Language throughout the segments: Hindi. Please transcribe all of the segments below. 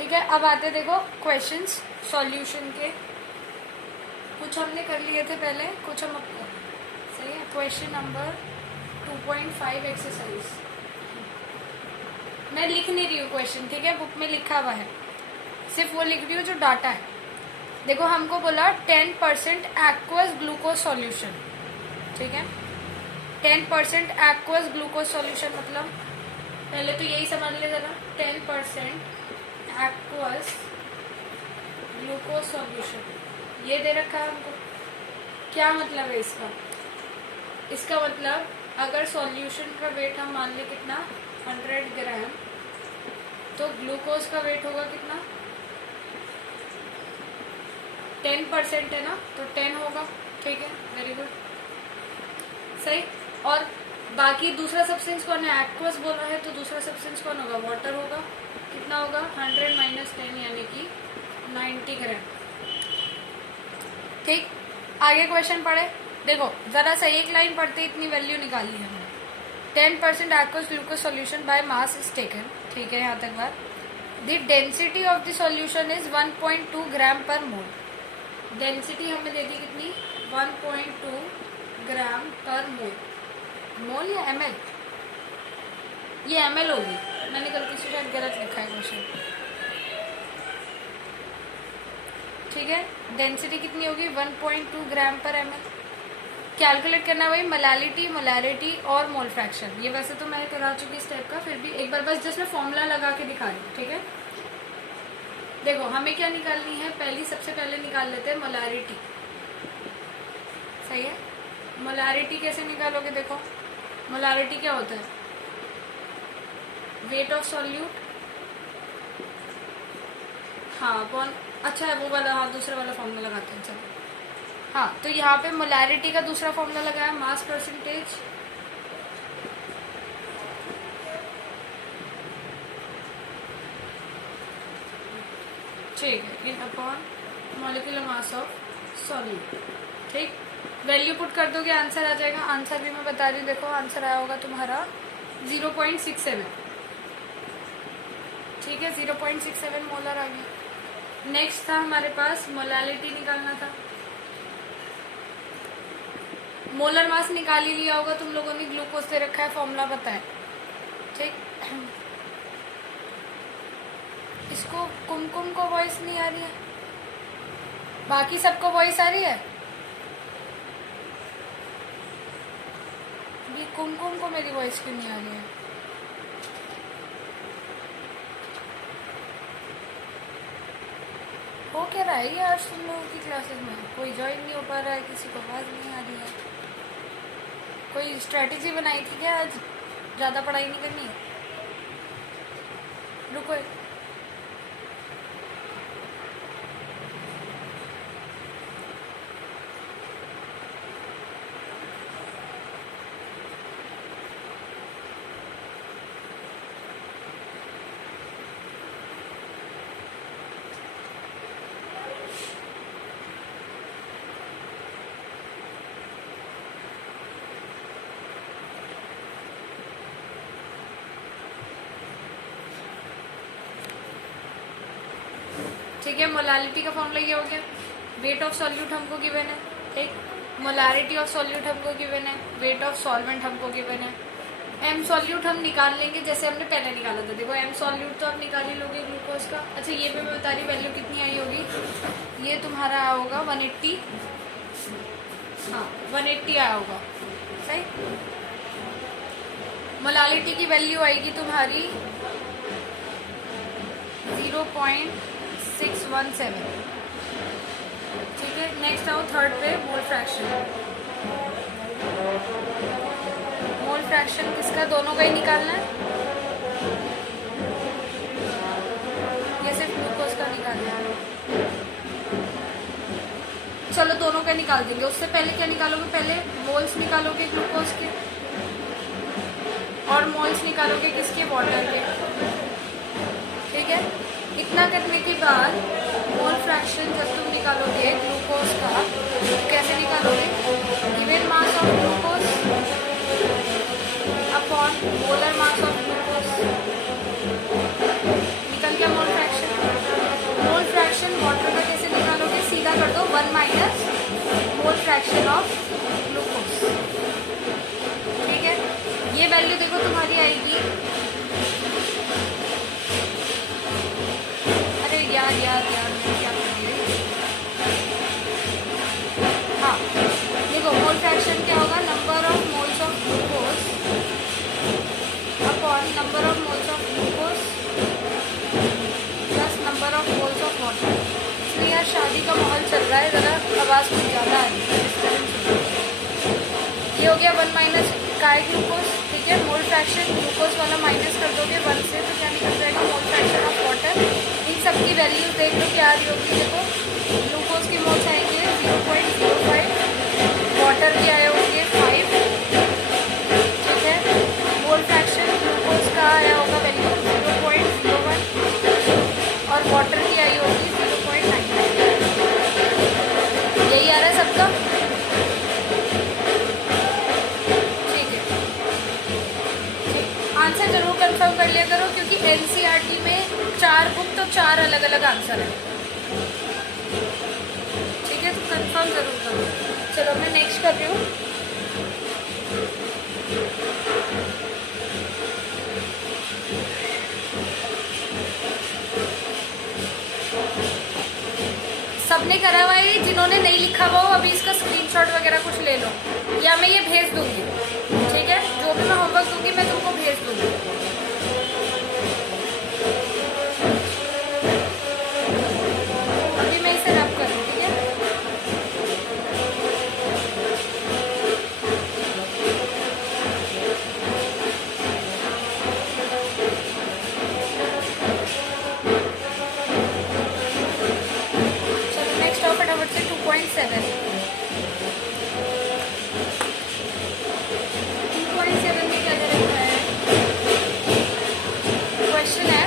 ठीक है, अब आते देखो क्वेश्चंस सॉल्यूशन के। कुछ हमने कर लिए थे पहले, कुछ हम अब सही है। Question number 2.5 exercise. मैं लिख नहीं रही हूँ क्वेश्चन, ठीक है, बुक में लिखा हुआ है, सिर्फ वो लिख रही हूँ जो डाटा है। देखो हमको बोला 10% एक्वस ग्लूकोज सॉल्यूशन, ठीक है। 10% एक्वस ग्लूकोज सॉल्यूशन मतलब पहले तो यही समझ ले जरा, 10% एक्वस ग्लूकोज सॉल्यूशन ये दे रखा है हमको। क्या मतलब है इसका? इसका मतलब अगर सॉल्यूशन का वेट हम मान लें कितना 100 ग्राम, तो ग्लूकोज का वेट होगा कितना 10% है ना, तो 10 होगा, ठीक है, वेरी गुड, सही। और बाकी दूसरा सब्सटेंस कौन है? एक्वस बोल रहा है, तो दूसरा सब्सटेंस कौन होगा? वाटर होगा। कितना होगा? 100 - 10 यानी कि 90 ग्राम, ठीक। आगे क्वेश्चन पढ़े, देखो जरा सा एक लाइन पढ़ते इतनी वैल्यू निकाल ली हमने। 10% aqueous glucose solution by mass is taken, ठीक है, यहाँ तक बात। The density of the solution is 1.2 ग्राम पर मोल। डेंसिटी हमें दे दी कितनी? 1.2 ग्राम पर मोल। मोल या ml? ये ml होगी, मैंने गलती से शायद गलत लिखा है क्वेश्चन, ठीक है। डेंसिटी कितनी होगी? 1.2 ग्राम पर ml। कैलकुलेट करना भाई मोलालिटी, मोलैरिटी और मोल फ्रैक्शन। ये वैसे तो मैं करा चुकी इस टाइप का, फिर भी एक बार बस जस्ट मैं फॉर्मूला लगा के दिखा रही हूँ, ठीक है। देखो हमें क्या निकालनी है? सबसे पहले निकाल लेते हैं मोलैरिटी, सही है। मोलैरिटी कैसे निकालोगे? देखो मोलैरिटी क्या होता है? वेट ऑफ सॉल्यूट, हाँ कौन, अच्छा है वो वाला, हाँ दूसरा वाला फॉर्मूला लगाते हैं, चलो। हाँ, तो यहाँ पे मोलैरिटी का दूसरा फॉर्मूला लगाया मास परसेंटेज, ठीक है, इन upon molecular mass of solute, ठीक। वैल्यू पुट कर दोगे आंसर आ जाएगा। आंसर भी मैं बता रही हूँ, देखो आंसर आया होगा तुम्हारा 0.67, ठीक है, 0.67 मोलर आ गया। नेक्स्ट था हमारे पास मोलालिटी निकालना था। मोलर मास निकाल ही लिया होगा तुम लोगों ने, ग्लूकोज दे रखा है, फॉर्मूला पता है, ठीक। इसको कुमकुम को वॉइस नहीं आ रही है, बाकी सबको वॉइस आ रही है, ये कुमकुम को मेरी वॉइस क्यों नहीं आ रही है? हो क्या रहा है यार तुम लोगों की क्लासेस में? कोई ज्वाइन नहीं हो पा रहा है, किसी को आवाज़ नहीं आ रही है। कोई स्ट्रैटेजी बनाई थी क्या आज? ज़्यादा पढ़ाई नहीं करनी है? रुको, ठीक है। मोलालिटी का फॉर्मूला ये हो गया। वेट ऑफ सॉल्यूट हमको गिवन है, ठीक। मोलारिटी ऑफ सॉल्यूट हमको गिवन है, वेट ऑफ सॉल्वेंट हमको गिवन है। एम सॉल्यूट हम निकाल लेंगे जैसे हमने पहले निकाला था। देखो एम सॉल्यूट तो आप निकाल ही लोगे ग्लूकोज का। अच्छा ये भी मैं बता रही वैल्यू कितनी आई होगी, ये तुम्हारा आया होगा 180, हाँ 180 आया होगा, सही। मोलालिटी की वैल्यू आएगी तुम्हारी 0.617, ठीक है। नेक्स्ट आओ थर्ड पे, मोल फ्रैक्शन। मोल फ्रैक्शन किसका? दोनों का ही निकालना है, या सिर्फ ग्लूकोज का निकालना है? चलो दोनों का निकाल देंगे। उससे पहले क्या निकालोगे? पहले मोल्स निकालोगे ग्लूकोज के, और मोल्स निकालोगे किसके? वाटर के, ठीक है। इतना करने के बाद मोल फ्रैक्शन जब तुम निकालोगे ग्लूकोज का, कैसे निकालोगे? Given mass of glucose upon molar mass of glucose, निकल गया mole fraction. 1 minus mole fraction of glucose. ठीक है, ये वैल्यू देखो तुम्हारी आएगी, अरे यार यार यार क्या कर रही है। हाँ देखो, मोल फ्रैक्शन क्या होगा, number of moles of glucose upon number of moles of glucose plus number of moles of water. इसलिए यार शादी का माहौल चल रहा है, ज़रा आवाज़ कुछ ज़्यादा आ रही है। ये हो गया 1 माइनस काय ग्लूकोज। ठीक है, मोल फ्रैक्शन ग्लूकोज वाला माइनस कर दोगे 1 से तो क्या निकल जाएगा, मोल फ्रैक्शन ऑफ वाटर। इन सब की वैल्यूज देख लो क्या आ रही होगी। देखो ग्लूकोज की मोल्स आएंगे 0.05, वाटर की आए होंगे 5। ठीक है, मोल फ्रैक्शन ग्लूकोज का आया होगा वैल्यू 0.01 और वाटर की आई होगी 0.99। यही आ रहा है सबका। ठीक है, आंसर जरूर कंफर्म कर लिया करो, क्योंकि एनसीईआरटी में 4 बुक तो 4 अलग अलग आंसर है। ठीक है, तो कंफर्म जरूर करो। चलो मैं नेक्स्ट कर रही हूँ। सबने करा हुआ है, जिन्होंने नहीं लिखा हुआ हो अभी इसका स्क्रीनशॉट वगैरह कुछ ले लो, या मैं ये भेज दूंगी। ठीक है, जो भी मैं होमवर्क दूंगी मैं तुमको भेज दूंगी। अभी मैं इसे रब करूँ। ठीक है, चलो नेक्स्ट आओ फटाफट से 2.7 में क्या दे रखा है। क्वेश्चन है,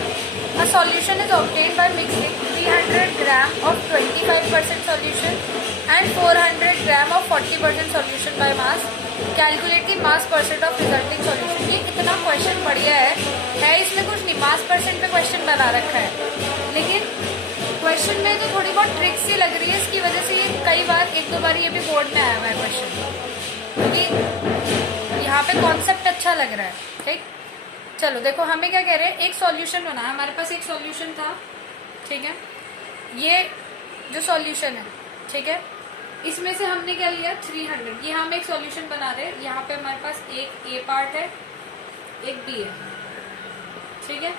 a solution is obtained by mixing 300 gram of 25% solution and 400 gram of 40% solution by mass. Calculate the mass percent of resulting solution. ये कितना क्वेश्चन बढ़िया है इसमें कुछ नहीं, मास परसेंट पे क्वेश्चन बना रखा है, लेकिन क्वेश्चन में तो थोड़ी बहुत ट्रिक सी लग रही है, इसकी वजह से ये कई बार 1-2 बार ये भी बोर्ड में आया हुआ है क्वेश्चन, क्योंकि यहाँ पे कॉन्सेप्ट अच्छा लग रहा है। ठीक, चलो देखो हमें क्या कह रहे हैं, एक सॉल्यूशन बना है हमारे पास, एक सॉल्यूशन था। ठीक है, ये जो सॉल्यूशन है, ठीक है, इसमें से हमने क्या लिया 300। ये हम एक सॉल्यूशन बना रहे हैं, यहाँ पे हमारे पास एक ए पार्ट है, एक बी है। ठीक है,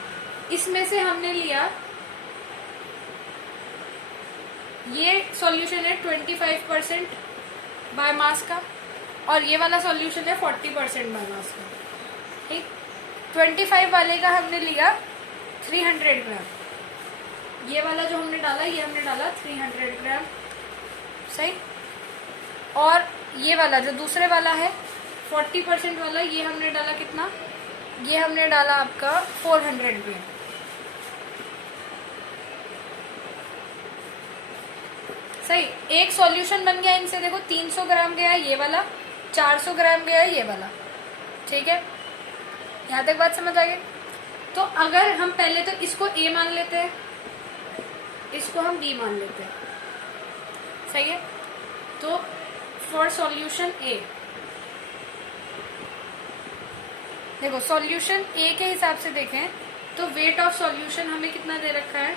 इसमें से हमने लिया, ये सॉल्यूशन है 25% बाय मास का, और ये वाला सॉल्यूशन है 40% बाय मास का। ठीक, 25 वाले का हमने लिया 300 ग्राम, ये वाला जो हमने डाला, ये हमने डाला 300 ग्राम, सही। और ये वाला जो दूसरे वाला है 40% वाला, ये हमने डाला कितना, ये हमने डाला आपका 400 ग्राम। सही, एक सॉल्यूशन बन गया इनसे। देखो 300 ग्राम गया ये वाला, 400 ग्राम गया ये वाला। ठीक है, यहाँ तक बात समझ आ गई। तो अगर हम पहले तो इसको ए मान लेते हैं, इसको हम बी मान लेते हैं, सही है। तो फॉर सॉल्यूशन ए, देखो सॉल्यूशन ए के हिसाब से देखें तो वेट ऑफ सॉल्यूशन हमें कितना दे रखा है,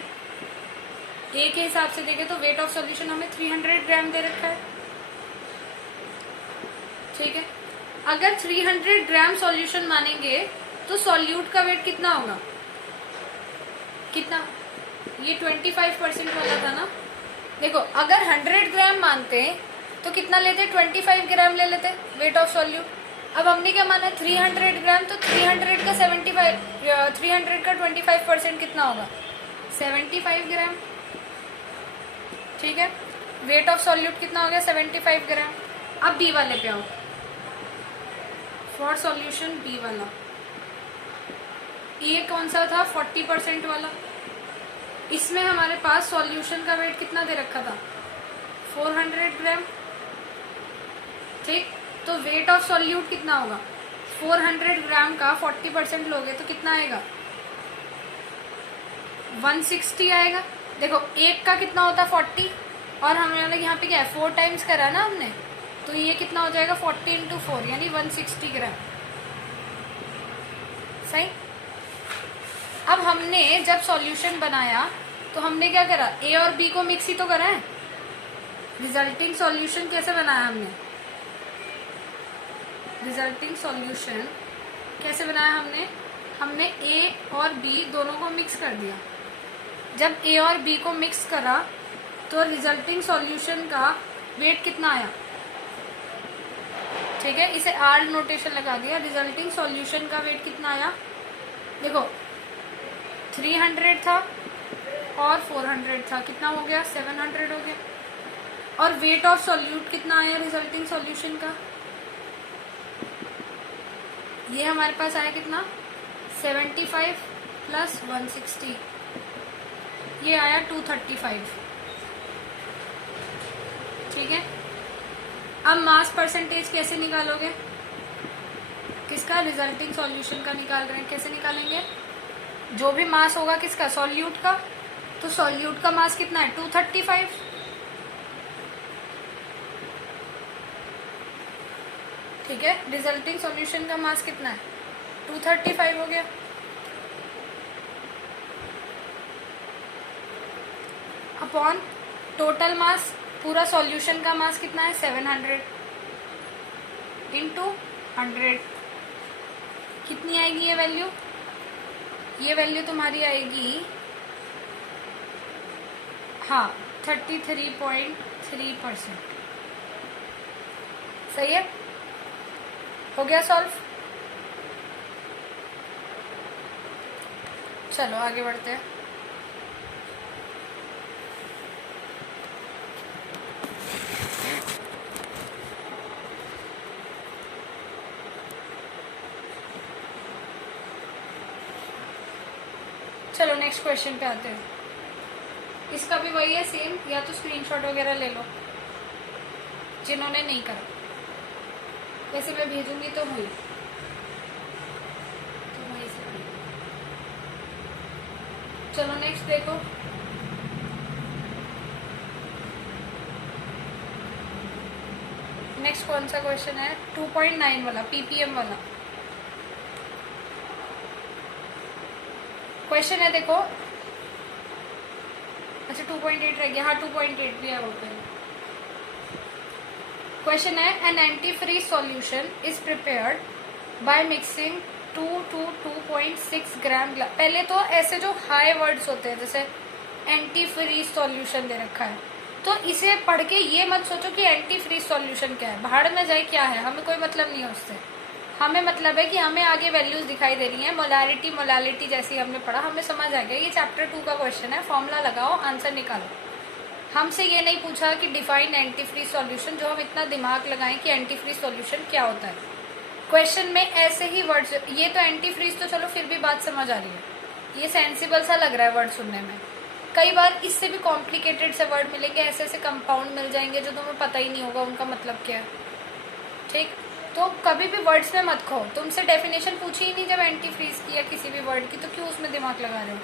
ए के हिसाब से देखें तो वेट ऑफ सॉल्यूशन हमें 300 ग्राम दे रखा है। ठीक है, अगर 300 ग्राम सॉल्यूशन मानेंगे तो सॉल्यूट का वेट कितना होगा, कितना, ये 25% वाला था ना। देखो अगर 100 ग्राम मानते तो कितना लेते, 25 ग्राम ले लेते वेट ऑफ सॉल्यूट। अब हमने क्या माना 300 ग्राम, तो 300 का 25% कितना होगा, 75 ग्राम। ठीक है, वेट ऑफ सॉल्यूट कितना हो गया, 75 ग्राम। अब बी वाले पे आओ, फॉर सॉल्यूशन बी वाला, ये कौन सा था, 40% वाला। इसमें हमारे पास सॉल्यूशन का वेट कितना दे रखा था, 400 ग्राम। ठीक, तो वेट ऑफ सॉल्यूट कितना होगा, 400 ग्राम का 40% लोगे तो कितना आएगा, 160 आएगा। देखो एक का कितना होता है 40, और हमने वाला यहाँ पे क्या है 4 टाइम्स करा ना हमने, तो ये कितना हो जाएगा 40 × 4 यानी 160 ग्राम। सही। अब हमने जब सॉल्यूशन बनाया तो हमने क्या करा, ए और बी को मिक्स ही तो करा है। रिजल्टिंग सॉल्यूशन कैसे बनाया हमने, रिजल्टिंग सॉल्यूशन कैसे बनाया हमने ए और बी दोनों को मिक्स कर दिया। जब ए और बी को मिक्स करा तो रिजल्टिंग सॉल्यूशन का वेट कितना आया, ठीक है, इसे आर नोटेशन लगा दिया। रिजल्टिंग सॉल्यूशन का वेट कितना आया, देखो 300 था और 400 था, कितना हो गया 700 हो गया। और वेट ऑफ सॉल्यूट कितना आया रिजल्टिंग सॉल्यूशन का, ये हमारे पास आया कितना 75 + 160, ये आया 235। ठीक है। अब मास परसेंटेज कैसे निकालोगे, किसका, रिजल्टिंग सॉल्यूशन का निकाल रहे हैं, कैसे निकालेंगे, जो भी मास होगा किसका, सॉल्यूट का, तो सॉल्यूट का मास कितना है 235। ठीक है, रिजल्टिंग सॉल्यूशन का मास कितना है 235 हो गया। अपॉन टोटल मास, पूरा सॉल्यूशन का मास कितना है 700 × 100, कितनी आएगी ये वैल्यू, ये वैल्यू तुम्हारी आएगी हाँ 33.3%। सही है, हो गया सॉल्व। चलो आगे बढ़ते हैं। चलो नेक्स्ट क्वेश्चन पे आते हैं। इसका भी वही है सेम, या तो स्क्रीनशॉट वगैरह ले लो जिन्होंने नहीं करा, वैसे मैं भेजूंगी तो हुई तो वहीं से। चलो नेक्स्ट देखो, नेक्स्ट कौन सा क्वेश्चन है 2.9 वाला, पीपीएम वाला क्वेश्चन है। देखो अच्छा 2.8 रह गया, हाँ 2.8 भी है वो पे। क्वेश्चन है an anti freeze solution is prepared by mixing 2 to 2.6 gram. पहले तो ऐसे जो हाई वर्ड्स होते हैं जैसे एंटी फ्रीज सॉल्यूशन दे रखा है, तो इसे पढ़ के ये मत सोचो कि एंटी फ्रीज सॉल्यूशन क्या है, भाड़ में जाए क्या है, हमें कोई मतलब नहीं है उससे। हमें मतलब है कि हमें आगे वैल्यूज दिखाई दे रही हैं, मोलारिटी मोलालिटी जैसी हमने पढ़ा, हमें समझ आ गया। ये चैप्टर 2 का क्वेश्चन है, फॉर्मूला लगाओ आंसर निकालो। हमसे ये नहीं पूछा कि डिफाइन एंटी फ्रीज सॉल्यूशन, जो हम इतना दिमाग लगाएं कि एंटी फ्रीज सॉल्यूशन क्या होता है। क्वेश्चन में ऐसे ही वर्ड्स, ये तो एंटी फ्रीज तो चलो फिर भी बात समझ आ रही है, ये सेंसिबल सा लग रहा है वर्ड सुनने में। कई बार इससे भी कॉम्प्लिकेटेड से वर्ड मिलेंगे, ऐसे ऐसे कंपाउंड मिल जाएंगे जो तुम्हें पता ही नहीं होगा उनका मतलब क्या है। ठीक, तो कभी भी वर्ड्स में मत खो। तुमसे डेफिनेशन पूछी ही नहीं जब एंटी फ्रीज की या किसी भी वर्ड की, तो क्यों उसमें दिमाग लगा रहे हो।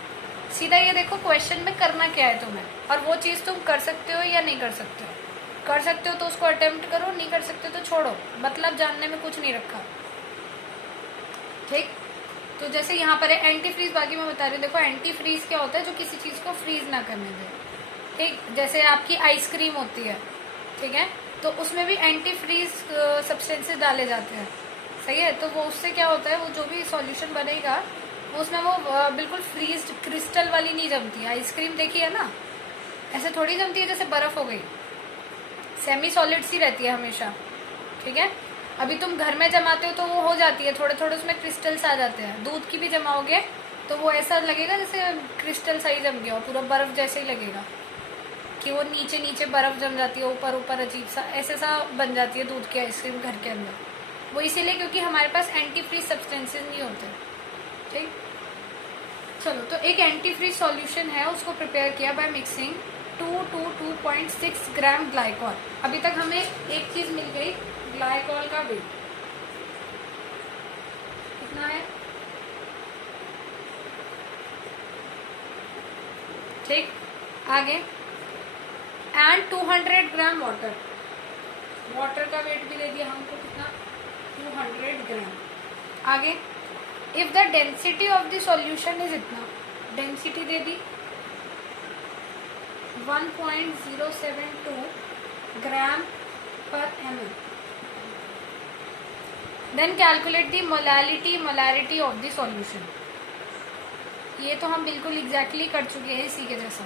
सीधा ये देखो क्वेश्चन में करना क्या है तुम्हें, और वो चीज़ तुम कर सकते हो या नहीं कर सकते हो। कर सकते हो तो उसको अटेम्प्ट करो, नहीं कर सकते तो छोड़ो, मतलब जानने में कुछ नहीं रखा। ठीक, तो जैसे यहाँ पर है एंटी फ्रीज, बाकी मैं बता रही हूँ। देखो एंटी फ्रीज क्या होता है, जो किसी चीज़ को फ्रीज ना करने दे। ठीक, जैसे आपकी आइसक्रीम होती है, ठीक है, तो उसमें भी एंटी फ्रीज सब्सटेंसेस डाले जाते हैं। सही है, तो वो उससे क्या होता है, वो जो भी सॉल्यूशन बनेगा वो उसमें वो बिल्कुल फ्रीज क्रिस्टल वाली नहीं जमती है। आइसक्रीम देखी है ना, ऐसे थोड़ी जमती है जैसे बर्फ़ हो गई, सेमी सॉलिड सी रहती है हमेशा। ठीक है, अभी तुम घर में जमाते हो तो वो हो जाती है, थोड़े थोड़े उसमें क्रिस्टल्स आ जाते हैं। दूध की भी जमाओगे तो वो ऐसा लगेगा जैसे क्रिस्टल सा ही जम गया हो, पूरा बर्फ़ जैसे ही लगेगा कि वो नीचे नीचे बर्फ़ जम जाती है, ऊपर ऊपर अजीब सा ऐसे सा बन जाती है दूध की आइसक्रीम घर के अंदर। वो इसीलिए क्योंकि हमारे पास एंटी फ्रीज सब्सटेंसेस नहीं होते। ठीक, चलो, तो एक एंटी फ्रीज सॉल्यूशन है, उसको प्रिपेयर किया bye mixing 2 to 2.6 gram glycol. अभी तक हमें एक चीज़ मिल गई, ग्लाइकॉल का वेट कितना है। ठीक, आगे एंड 200 ग्राम वाटर। वाटर का वेट भी दे दिया हमको कितना, 200 ग्राम। आगे if the density of the solution is इतना, डेंसिटी दे दी 1.072 ग्राम पर ml। Then calculate the molarity of the solution. ये तो हम बिल्कुल एग्जैक्टली कर चुके हैं इसी के जैसा,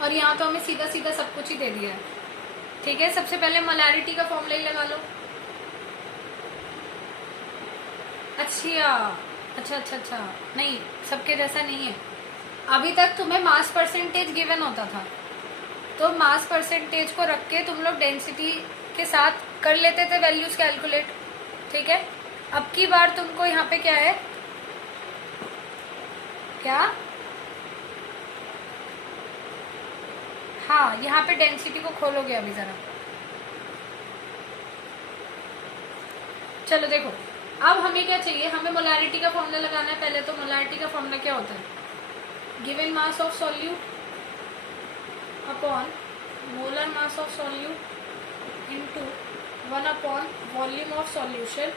और यहाँ तो हमें सीधा सीधा सब कुछ ही दे दिया है। ठीक है, सबसे पहले मोलारिटी का फॉर्मूला ही लगा लो। अच्छा, नहीं सबके जैसा नहीं है। अभी तक तुम्हें मास परसेंटेज गिवन होता था, तो मास परसेंटेज को रख के तुम लोग डेंसिटी के साथ कर लेते थे वैल्यूज कैलकुलेट। ठीक है, अब की बार तुमको यहाँ पे क्या है, क्या, हाँ यहाँ पे डेंसिटी को खोलोगे अभी जरा। चलो देखो, अब हमें क्या चाहिए, हमें मोलारिटी का फॉर्मूला लगाना है। पहले तो मोलारिटी का फॉर्मूला क्या होता है, given mass of solute upon molar mass of solute into 1 upon volume of solution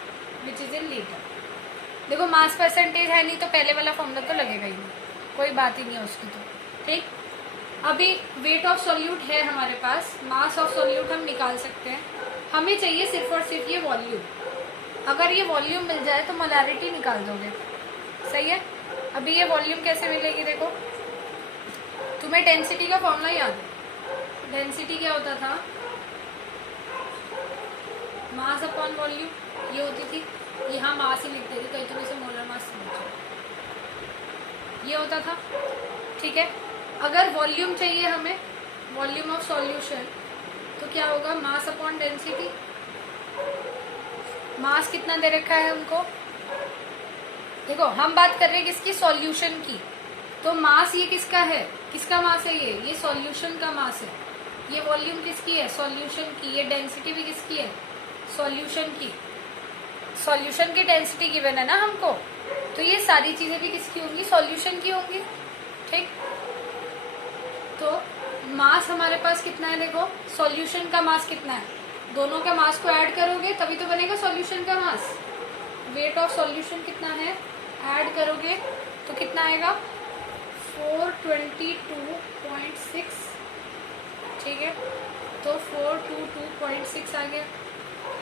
which is in litre. देखो मास परसेंटेज है नहीं तो पहले वाला फॉर्मूला तो लगेगा ही नहीं, कोई बात ही नहीं है उसकी। तो ठीक, अभी वेट ऑफ सॉल्यूट है हमारे पास, मास ऑफ सॉल्यूट हम निकाल सकते हैं। हमें चाहिए सिर्फ और सिर्फ ये वॉल्यूम। अगर ये वॉल्यूम मिल जाए तो मोलारिटी निकाल दोगे। सही है, अभी ये वॉल्यूम कैसे मिलेगी, देखो तुम्हें डेंसिटी का फॉर्मूला याद है। डेंसिटी क्या होता था, मास अपॉन वॉल्यूम ये होती थी। यहाँ मास ही लिखते थे, कहीं तुम इसे मोलर मास समझो, ये होता था। ठीक है, अगर वॉल्यूम चाहिए हमें, वॉल्यूम ऑफ सॉल्यूशन, तो क्या होगा, मास अपॉन डेंसिटी। मास कितना दे रखा है हमको, देखो हम बात कर रहे हैं किसकी, सॉल्यूशन की। तो मास ये किसका है, किसका मास है, ये सॉल्यूशन का मास है। ये वॉल्यूम किसकी है, सॉल्यूशन की। ये डेंसिटी भी किसकी है, सॉल्यूशन की। सॉल्यूशन की डेंसिटी गिवन है ना हमको, तो ये सारी चीजें भी किसकी होंगी, सॉल्यूशन की होंगी। ठीक, तो मास हमारे पास कितना है, देखो सॉल्यूशन का मास कितना है, दोनों के मास को ऐड करोगे तभी तो बनेगा सॉल्यूशन का मास। वेट ऑफ सॉल्यूशन कितना है, ऐड करोगे तो कितना आएगा, 422.6। ठीक है, तो 422.6 आ गया।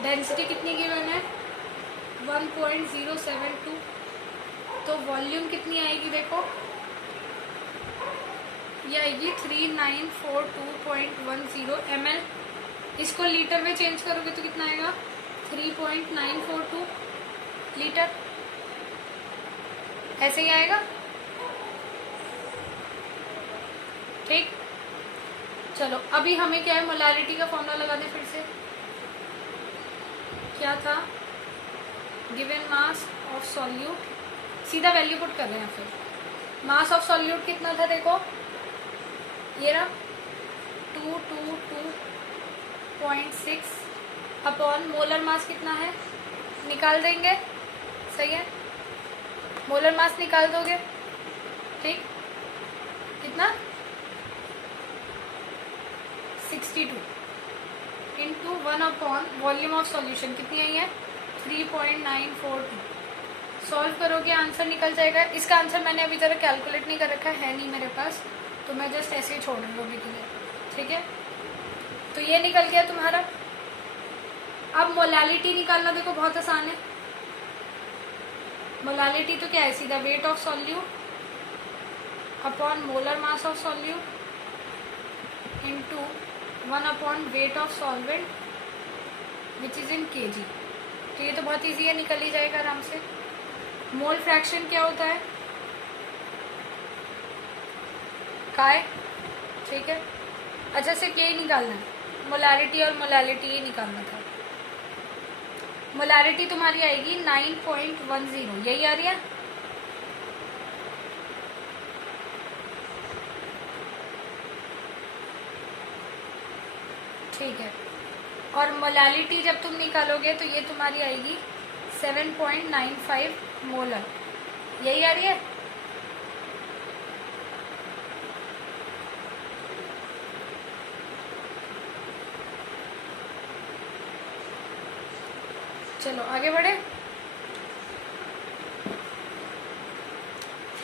डेंसिटी कितनी गिवन है, 1.072। तो वॉल्यूम कितनी आएगी, देखो ये आएगी 3942.10 ml। इसको लीटर में चेंज करोगे तो कितना आएगा, 3.942 लीटर। ऐसे ही आएगा। ठीक, चलो अभी हमें क्या है, मोलारिटी का फॉर्मूला लगा दें फिर से। क्या था, गिवन मास ऑफ सॉल्यूट, सीधा वैल्यू पुट कर रहे हैं। फिर मास ऑफ सॉल्यूट कितना था, देखो ये रहा 222.6 अपॉन मोलर मास कितना है, निकाल देंगे। सही है, मोलर मास निकाल दोगे। ठीक, कितना, 62 into 1 upon volume of solution कितनी आई है, 3.942। सॉल्व करोगे आंसर निकल जाएगा। इसका आंसर मैंने अभी जरा कैलकुलेट नहीं कर रखा है नहीं मेरे पास, तो मैं जस्ट ऐसे ही छोड़ रही हूँ अभी के लिए। ठीक है, तो ये निकल गया तुम्हारा। अब मोलालिटी निकालना देखो बहुत आसान है। मोलालिटी तो क्या है, सीधा weight of solute upon molar mass of solute into 1 upon weight of solvent which is in kg। तो ये तो बहुत इजी है, निकल ही जाएगा आराम से। मोल फ्रैक्शन क्या होता है, काय। ठीक है, अच्छा सिर्फ यही निकालना है, मोलारिटी और मोलालिटी ये निकालना था। मोलारिटी तुम्हारी आएगी 9.10, यही आ रही है। ठीक है, और मोलालिटी जब तुम निकालोगे तो ये तुम्हारी आएगी 7.95 मोलर, यही आ रही है। चलो आगे बढ़े।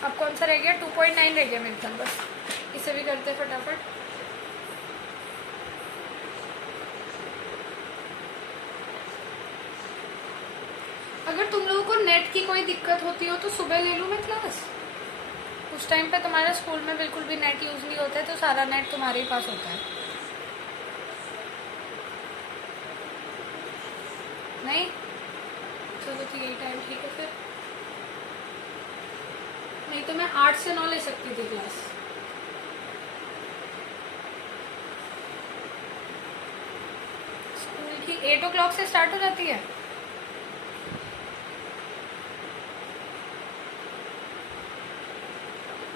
अब कौन सा रह गया? 2.9 रह गया मेरे ख्याल। बस इसे भी करते हैं फटाफट। अगर तुम लोगों को नेट की कोई दिक्कत होती हो तो सुबह ले लूँ मैं क्लास। उस टाइम पे तुम्हारे स्कूल में बिल्कुल भी नेट यूज़ नहीं होता है, तो सारा नेट तुम्हारे ही पास होता है। नहीं? चलो तो यही टाइम ठीक है फिर। नहीं तो मैं 8 से 9 ले सकती थी क्लास। स्कूल की 8 o'clock से स्टार्ट हो जाती है।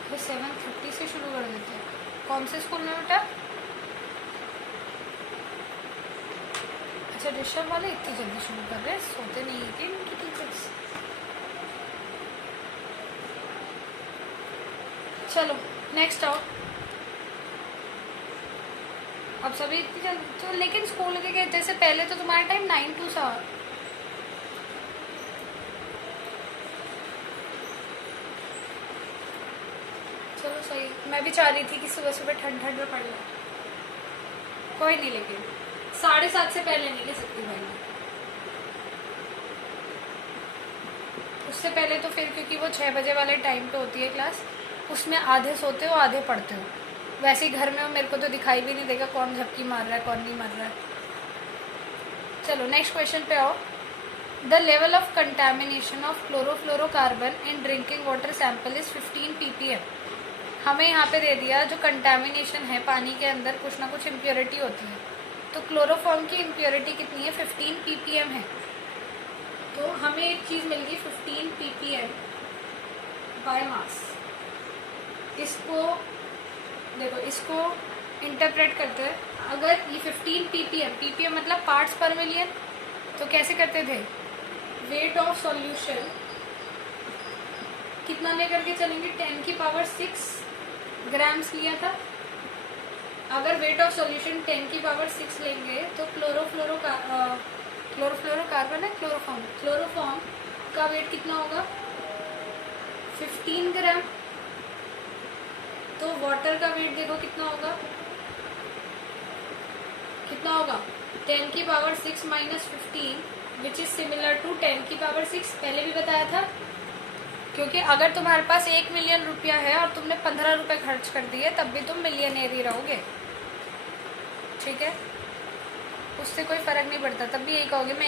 तो 7:30 से शुरू कर देते हैं। कौन से स्कूल में बेटा? अच्छा, ऋषभ वाले इतनी जल्दी शुरू कर रहे हैं, सोते नहीं है कि उनकी टीचर्स। चलो नेक्स्ट आओ। अब सभी इतनी जल्दी तो, लेकिन स्कूल के जैसे पहले तो तुम्हारा टाइम 9 to 7। चलो सही। मैं भी चाह रही थी कि सुबह सुबह ठंड ठंड में पड़ जाए। कोई नहीं, लेकिन 7:30 से पहले नहीं ले सकती भाई मैं। उससे पहले तो फिर क्योंकि वो 6 बजे वाले टाइम पे होती है क्लास, उसमें आधे सोते हो आधे पढ़ते हो। वैसे ही घर में हो, मेरे को तो दिखाई भी नहीं देगा कौन झपकी मार रहा है कौन नहीं मार रहा है। चलो नेक्स्ट क्वेश्चन पे आओ। The level of contamination of chlorofluorocarbon in drinking water sample is 15 ppm। हमें यहाँ पे दे दिया जो कंटेमिनेशन है, पानी के अंदर कुछ ना कुछ इम्प्योरिटी होती है, तो क्लोरोफॉर्म की इम्प्योरिटी कितनी है? 15 ppm है। तो हमें एक चीज़ मिल गई 15 ppm बाय मास। इसको देखो, इसको इंटरप्रेट करते हैं। अगर ये 15 ppm मतलब पार्ट्स पर मिलियन, तो कैसे करते थे? वेट ऑफ सॉल्यूशन कितना लेकर के चलेंगे? 10⁻6 ग्राम्स लिया था। अगर वेट ऑफ सॉल्यूशन 10⁻6 लेंगे तो क्लोरोफ्लोरोकार्बन है, क्लोरोफॉर्म का वेट कितना होगा? 15 ग्राम। तो वाटर का वेट देखो कितना होगा? कितना होगा? 10⁻6 minus 15 which is similar to 10⁻6। पहले भी बताया था, क्योंकि अगर तुम्हारे पास 1 मिलियन रुपया है और तुमने 15 रुपये खर्च कर दिए, तब भी तुम मिलियनेयर ही रहोगे। ठीक है, उससे कोई फर्क नहीं पड़ता, तब भी यही कहोगे मैं 1